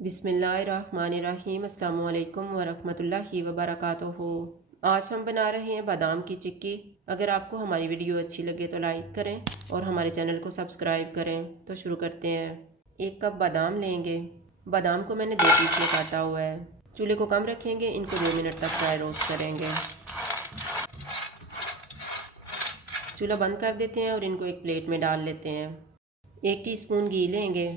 बिस्मिल्लाहिर्रहमानिर्रहीम अस्सलामु अलैकुम वरहमतुल्लाहि वबरकातुहू। आज हम बना रहे हैं बादाम की चिक्की। अगर आपको हमारी वीडियो अच्छी लगे तो लाइक करें और हमारे चैनल को सब्सक्राइब करें। तो शुरू करते हैं। 1 कप बादाम लेंगे। बादाम को मैंने 2 पीस में काटा हुआ है। चूल्हे को कम रखेंगे, इनको 2 मिनट तक फ्राई रोस्ट करेंगे। चूल्हा बंद कर देते हैं और इनको एक प्लेट में डाल लेते हैं। 1 टीस्पून घी लेंगे।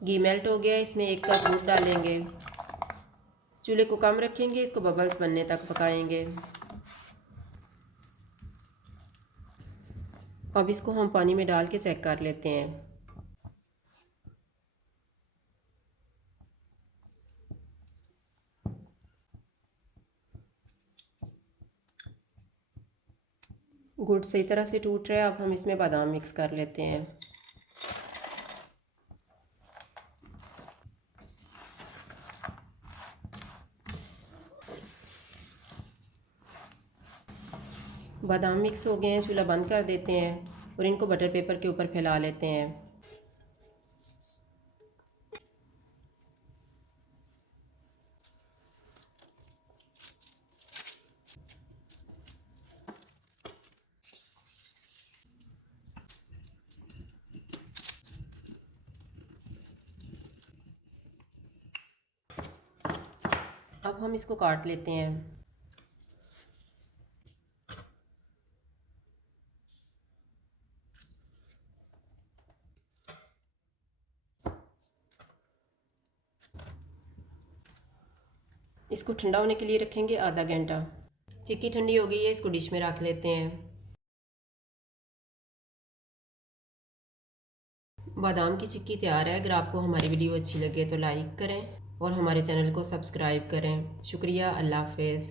घी मेल्ट हो गया, इसमें 1 कप दूध डालेंगे। चूल्हे को कम रखेंगे, इसको बबल्स बनने तक पकाएंगे। अब इसको हम पानी में डाल के चेक कर लेते हैं। गुड़ सही तरह से टूट रहा है। अब हम इसमें बादाम मिक्स कर लेते हैं। बादाम मिक्स हो गए हैं, चूल्हा बंद कर देते हैं और इनको बटर पेपर के ऊपर फैला लेते हैं। अब हम इसको काट लेते हैं। इसको ठंडा होने के लिए रखेंगे आधा घंटा। चिक्की ठंडी हो गई है, इसको डिश में रख लेते हैं। बादाम की चिक्की तैयार है। अगर आपको हमारी वीडियो अच्छी लगे तो लाइक करें और हमारे चैनल को सब्सक्राइब करें। शुक्रिया। अल्लाह हाफ़िज़।